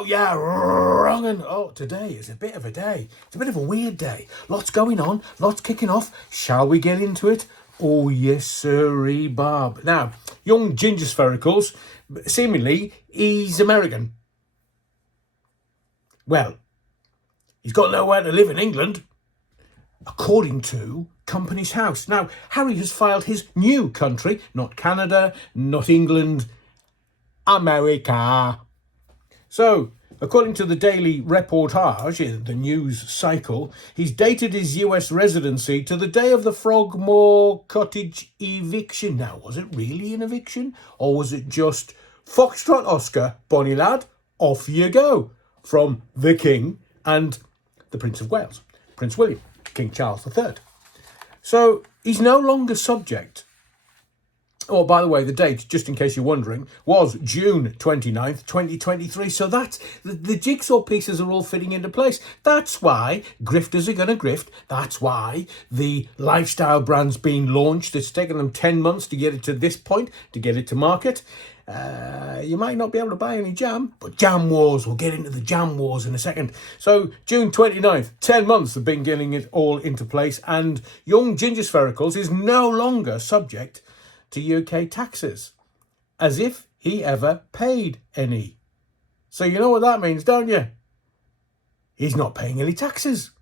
No, yeah, wrong. And today is a bit of a day. It's a bit of a weird day. Lots going on, lots kicking off. Shall we get into it? Oh, yes, sirree, Bob. Now, young Ginger Sphericals, seemingly, he's American. Well, he's got nowhere to live in England, according to Company's House. Now, Harry has filed his new country, not Canada, not England, America. So, according to the Daily Reportage in the news cycle, he's dated his US residency to the day of the Frogmore Cottage eviction. Now, was it really an eviction? Or was it just Foxtrot Oscar, Bonnie lad, off you go? From the King and the Prince of Wales, Prince William, King Charles III. So, he's no longer subject. Oh, by the way, the date, just in case you're wondering, was June 29th, 2023. So that's, the jigsaw pieces are all fitting into place. That's why grifters are going to grift. That's why the lifestyle brand's been launched. It's taken them 10 months to get it to this point, to get it to market. You might not be able to buy any jam, but jam wars, we'll get into the jam wars in a second. So June 29th, 10 months of been getting it all into place, and young Ginger Sphericals is no longer subject to UK taxes, as if he ever paid any. So you know what that means, don't you? He's not paying any taxes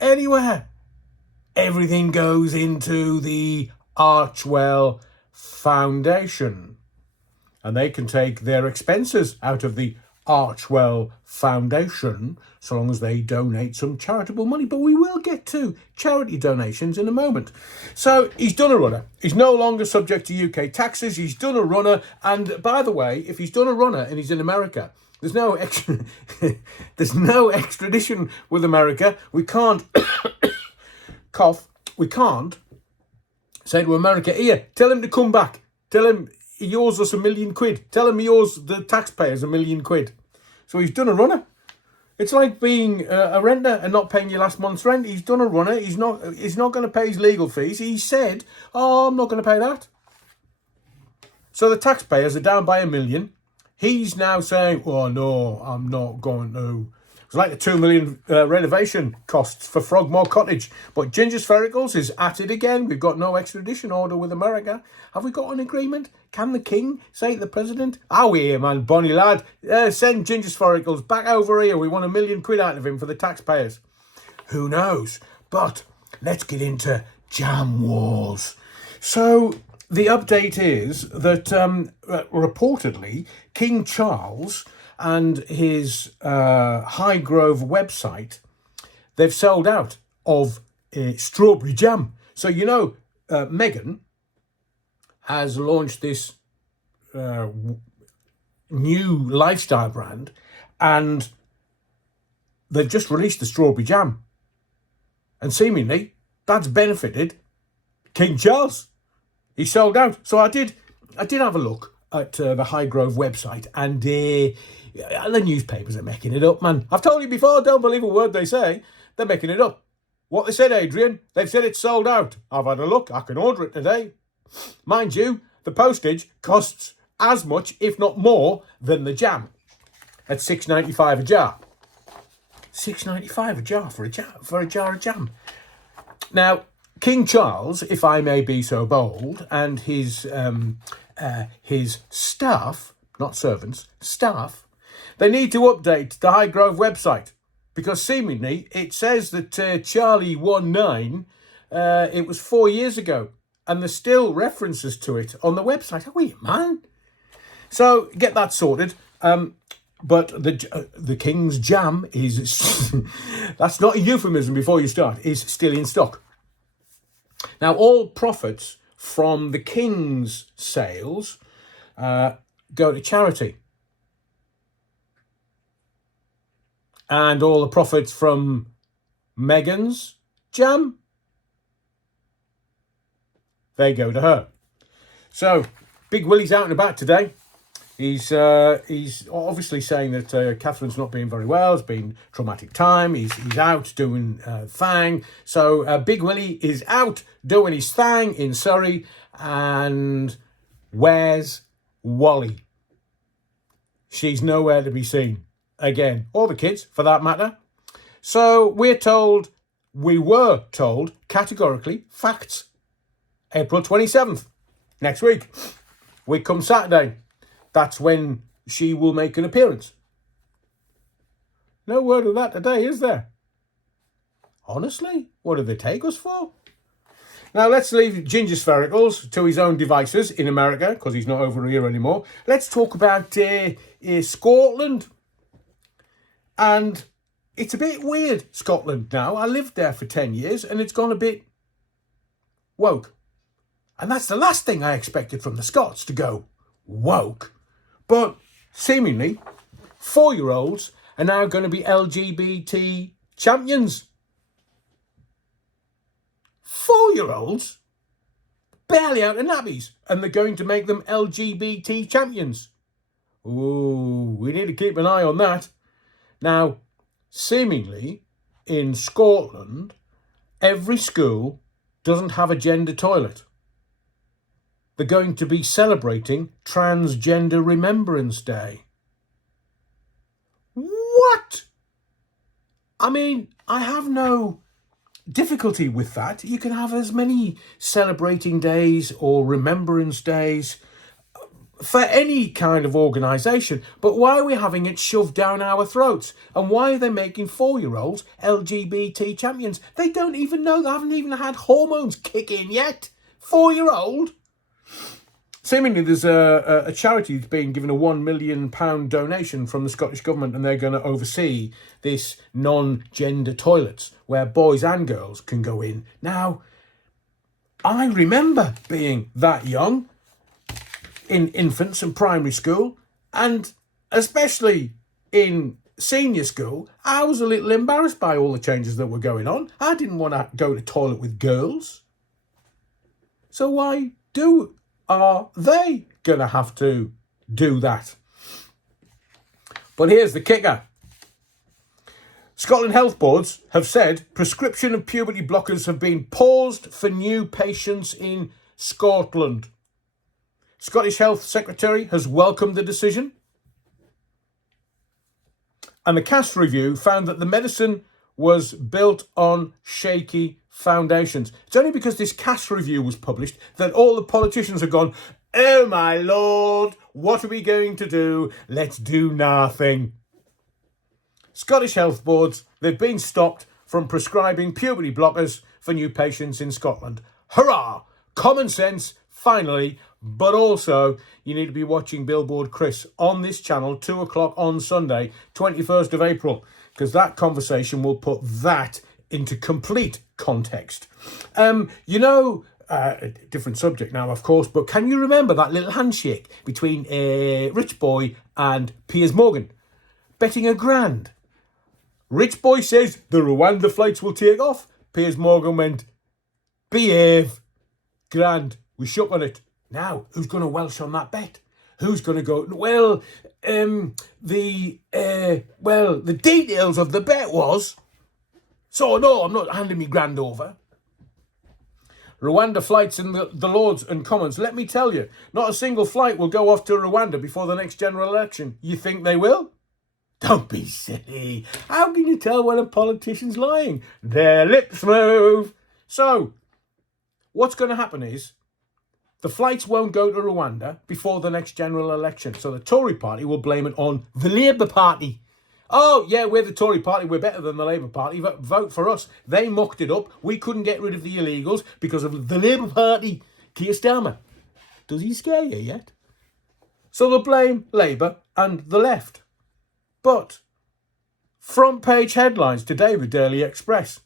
anywhere. Everything goes into the Archwell Foundation, and they can take their expenses out of the Archwell Foundation so long as they donate some charitable money. But we will get to charity donations in a moment. So he's done a runner. He's no longer subject to UK taxes. He's done a runner. And by the way, if he's done a runner and he's in America, there's no there's no extradition with America. We can't cough. We can't say to America, here, tell him to come back. Tell him he owes us £1 million. Tell him he owes the taxpayers £1 million. So he's done a runner. It's like being a renter and not paying your last month's rent. He's done a runner. He's not going to pay his legal fees. He said, I'm not going to pay that. So the taxpayers are down by £1 million. He's now saying, oh, no, I'm not going to. It's like the £2 million renovation costs for Frogmore Cottage. But Ginger Sphericals is at it again. We've got no extradition order with America. Have we got an agreement? Can the King say to the President, are we here, man, Bonnie lad? Send Ginger Sphericals back over here. We want £1 million out of him for the taxpayers. Who knows? But let's get into jam wars. So the update is that reportedly King Charles and his Highgrove website, they've sold out of strawberry jam. So, you know, Meghan has launched this new lifestyle brand, and they've just released the strawberry jam. And seemingly, that's benefited King Charles. He sold out. So I did have a look at the Highgrove website, and the newspapers are making it up, man. I've told you before, don't believe a word they say. They're making it up. What they said, Adrian, they've said it's sold out. I've had a look. I can order it today. Mind you, the postage costs as much, if not more, than the jam. At $6.95 a jar. $6.95 a jar for a jar of jam. Now, King Charles, if I may be so bold, and his staff, not servants, staff, they need to update the Highgrove website, because seemingly it says that Charlie 19, it was 4 years ago, and there's still references to it on the website. Oh, wait, man. So get that sorted. But the King's jam is, that's not a euphemism before you start, is still in stock. Now, all profits from the King's sales go to charity. And all the profits from Meghan's jam, they go to her. So, Big Willie's out and about today. He's obviously saying that Catherine's not being very well. It's been a traumatic time. He's out doing thang. So Big Willie is out doing his thang in Surrey. And where's Wally? She's nowhere to be seen. again, or the kids for that matter. So we were told categorically, facts, April 27th, next week come Saturday. That's when she will make an appearance. No word of that today, is there? Honestly, what do they take us for? Now, let's leave Ginger Sphericals to his own devices in America, because he's not over here anymore. Let's talk about Scotland. And it's a bit weird, Scotland now. I lived there for 10 years, and it's gone a bit woke. And that's the last thing I expected from the Scots, to go woke. But seemingly, 4-year-olds are now going to be LGBT champions. 4-year-olds? Barely out of nappies. And they're going to make them LGBT champions. Ooh, we need to keep an eye on that. Now, seemingly, in Scotland, every school doesn't have a gender toilet. They're going to be celebrating Transgender Remembrance Day. What? I mean, I have no difficulty with that. You can have as many celebrating days or remembrance days for any kind of organisation, but why are we having it shoved down our throats? And why are they making 4-year-olds LGBT champions? They don't even know. They haven't even had hormones kick in yet. 4-year-old? Seemingly there's a charity that's being given a £1 million donation from the Scottish Government, and they're going to oversee this non-gender toilets where boys and girls can go in. Now, I remember being that young in infants and primary school, and especially in senior school, I was a little embarrassed by all the changes that were going on. I didn't want to go to the toilet with girls. So why are they going to have to do that? But here's the kicker. Scotland health boards have said prescription of puberty blockers have been paused for new patients in Scotland. Scottish Health Secretary has welcomed the decision. And the CAS review found that the medicine was built on shaky foundations. It's only because this CAS review was published that all the politicians have gone, oh my lord, what are we going to do? Let's do nothing. Scottish health boards, they've been stopped from prescribing puberty blockers for new patients in Scotland. Hurrah! Common sense, finally. But also, you need to be watching Billboard Chris on this channel, 2 o'clock on Sunday, 21st of April, because that conversation will put that into complete context. Different subject now, of course, but can you remember that little handshake between Rich Boy and Piers Morgan? Betting £1,000. Rich Boy says the Rwanda flights will take off. Piers Morgan went, behave. Grand. We shook on it. Now, who's going to Welsh on that bet? Who's going to go, well, the details of the bet was, so no, I'm not handing me grand over. Rwanda flights in the Lords and Commons. Let me tell you, not a single flight will go off to Rwanda before the next general election. You think they will? Don't be silly. How can you tell when a politician's lying? Their lips move. So, what's going to happen is, the flights won't go to Rwanda before the next general election. So the Tory party will blame it on the Labour Party. Oh, yeah, we're the Tory party. We're better than the Labour Party. Vote for us. They mucked it up. We couldn't get rid of the illegals because of the Labour Party. Keir Starmer. Does he scare you yet? So they'll blame Labour and the left. But front page headlines today, the Daily Express.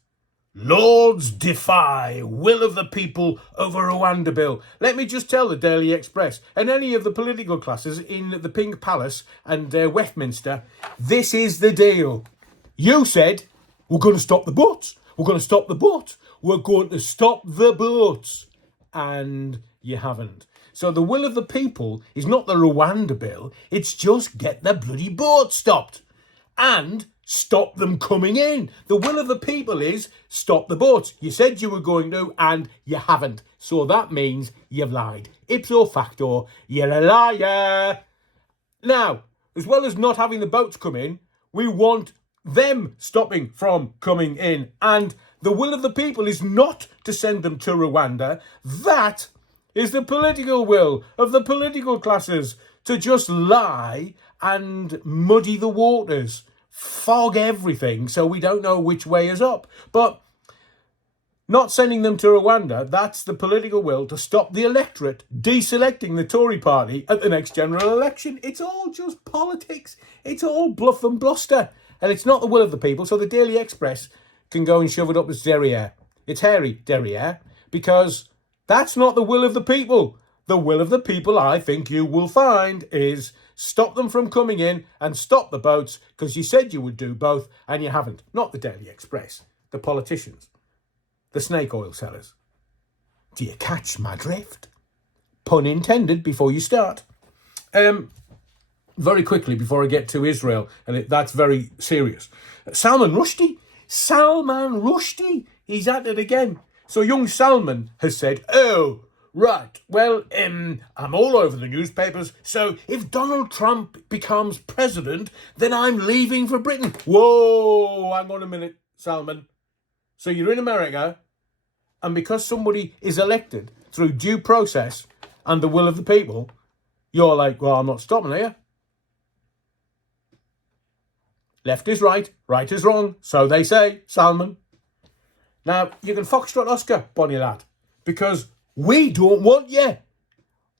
Lords defy will of the people over Rwanda bill. Let me just tell the Daily Express and any of the political classes in the Pink Palace and Westminster, this is the deal. You said, we're going to stop the boats. We're going to stop the boats. We're going to stop the boats. And you haven't. So the will of the people is not the Rwanda bill. It's just get the bloody boats stopped. And stop them coming in. The will of the people is stop the boats. You said you were going to, and you haven't. So that means you've lied. Ipso facto, you're a liar. Now, as well as not having the boats come in, We want them stopping from coming in. And the will of the people is not to send them to Rwanda. That is the political will of the political classes, to just lie and muddy the waters, fog everything so we don't know which way is up. But not sending them to Rwanda, that's the political will to stop the electorate deselecting the Tory party at the next general election. It's all just politics. It's all bluff and bluster. And it's not the will of the people, so the Daily Express can go and shove it up its derriere. It's hairy derriere, because that's not the will of the people. The will of the people, I think you will find, is stop them from coming in and stop the boats, because you said you would do both and you haven't. Not the Daily Express, the politicians, the snake oil sellers. Do you catch my drift? Pun intended before you start. Very quickly before I get to Israel, and that's very serious. Salman Rushdie, he's at it again. So young Salman has said, oh, right, well, I'm all over the newspapers, so if Donald Trump becomes president, then I'm leaving for Britain. Whoa, hang on a minute, Salman. So you're in America, and because somebody is elected through due process and the will of the people, you're like, well, I'm not stopping here. Left is right, right is wrong, so they say, Salman. Now, you can foxtrot Oscar, bonny lad, because we don't want you.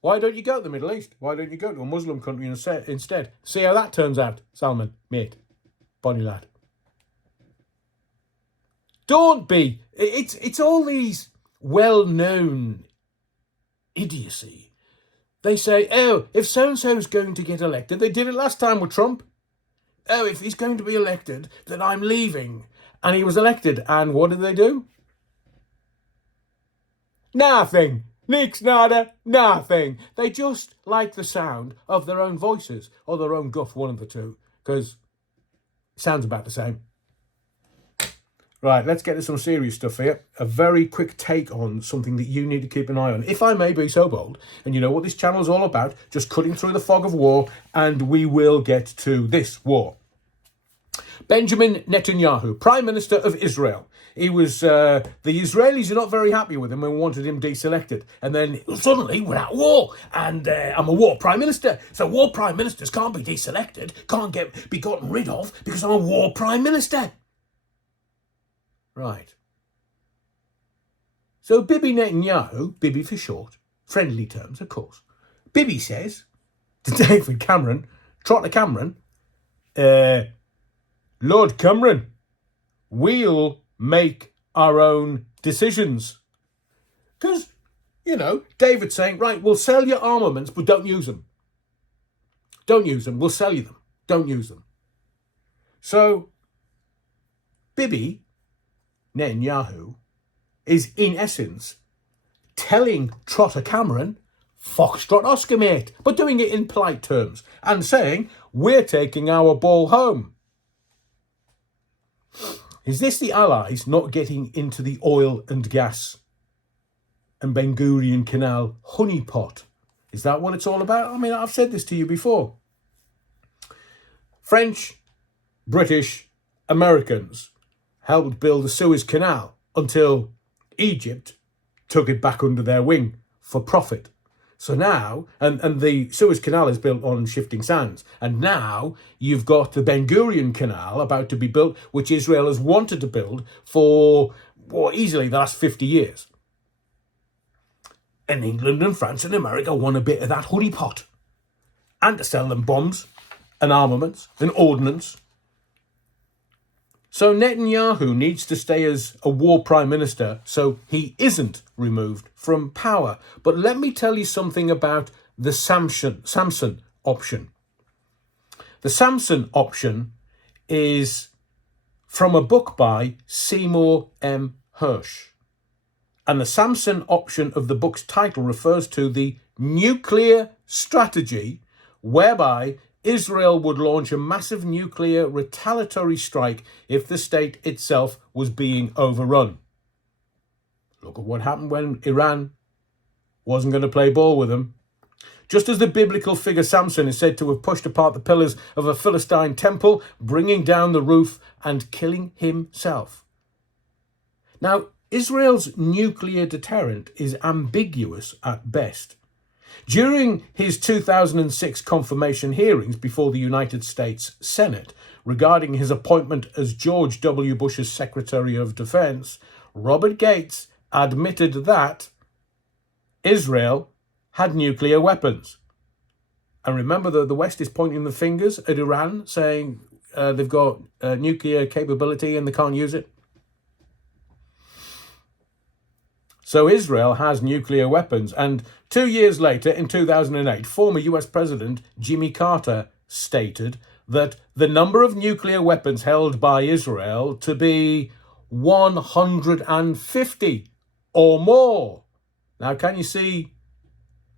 Why don't you go to the Middle East? Why don't you go to a Muslim country instead? See how that turns out, Salman, mate, bonny lad. Don't be. It's all these well-known idiocy. They say, oh, if so-and-so's going to get elected, they did it last time with Trump. Oh, if he's going to be elected, then I'm leaving. And he was elected. And what did they do? Nothing. Nix, nada, nothing. They just like the sound of their own voices, or their own guff, one of the two, because it sounds about the same. Right, let's get to some serious stuff here. A very quick take on something that you need to keep an eye on. If I may be so bold, and you know what this channel is all about, just cutting through the fog of war, and we will get to this war. Benjamin Netanyahu, Prime Minister of Israel. He was, the Israelis are not very happy with him and wanted him deselected. And then suddenly we're at war, and I'm a war Prime Minister. So war Prime Ministers can't be deselected, can't be gotten rid of, because I'm a war Prime Minister. Right. So Bibi Netanyahu, Bibi for short, friendly terms, of course. Bibi says to David Cameron, Trotter Cameron, Lord Cameron, we'll make our own decisions. Because, you know, David's saying, right, we'll sell your armaments, but don't use them. Don't use them. We'll sell you them. Don't use them. So, Bibi Netanyahu is, in essence, telling Trotter Cameron, foxtrot Oscar, mate, but doing it in polite terms, and saying, we're taking our ball home. Is this the Allies not getting into the oil and gas and Ben Gurion Canal honeypot? Is that what it's all about? I mean, I've said this to you before. French, British, Americans helped build the Suez Canal until Egypt took it back under their wing for profit. So now, and the Suez Canal is built on shifting sands, and now you've got the Ben Gurion Canal about to be built, which Israel has wanted to build for easily the last 50 years. And England and France and America want a bit of that honeypot, and to sell them bombs and armaments and ordnance. So Netanyahu needs to stay as a war prime minister so he isn't removed from power. But let me tell you something about the Samson option. The Samson option is from a book by Seymour M. Hersh. And the Samson option of the book's title refers to the nuclear strategy whereby Israel would launch a massive nuclear retaliatory strike if the state itself was being overrun. Look at what happened when Iran wasn't going to play ball with them. just as the biblical figure Samson is said to have pushed apart the pillars of a Philistine temple, bringing down the roof and killing himself. Now, Israel's nuclear deterrent is ambiguous at best. During his 2006 confirmation hearings before the United States Senate regarding his appointment as George W. Bush's Secretary of Defense, Robert Gates admitted that Israel had nuclear weapons. And remember that the West is pointing the fingers at Iran, saying they've got nuclear capability and they can't use it. So Israel has nuclear weapons. And 2 years later, in 2008, former US President Jimmy Carter stated that the number of nuclear weapons held by Israel to be 150 or more. Now, can you see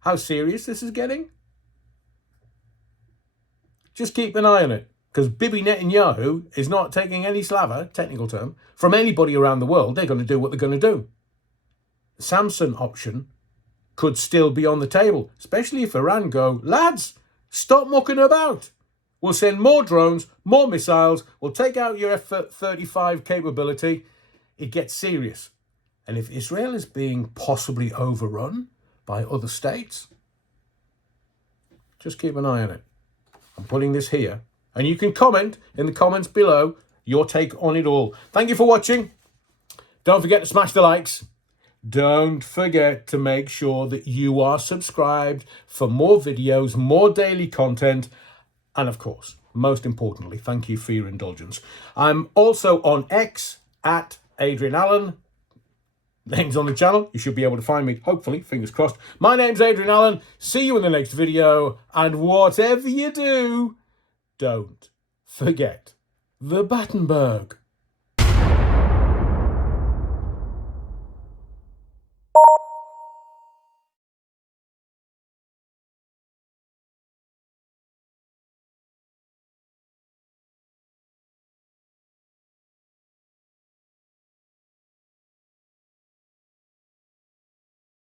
how serious this is getting? Just keep an eye on it, because Bibi Netanyahu is not taking any slaver, technical term, from anybody around the world. They're going to do what they're going to do. The Samson option could still be on the table, especially if Iran go, lads, stop mucking about. We'll send more drones, more missiles. We'll take out your F-35 capability. It gets serious. And if Israel is being possibly overrun by other states, just keep an eye on it. I'm putting this here. And you can comment in the comments below your take on it all. Thank you for watching. Don't forget to smash the likes. Don't forget to make sure that you are subscribed for more videos, more daily content. And of course, most importantly, thank you for your indulgence. I'm also on X at Adrian Allen. Name's on the channel. You should be able to find me, hopefully, fingers crossed. My name's Adrian Allen. See you in the next video. And whatever you do, don't forget the Battenberg.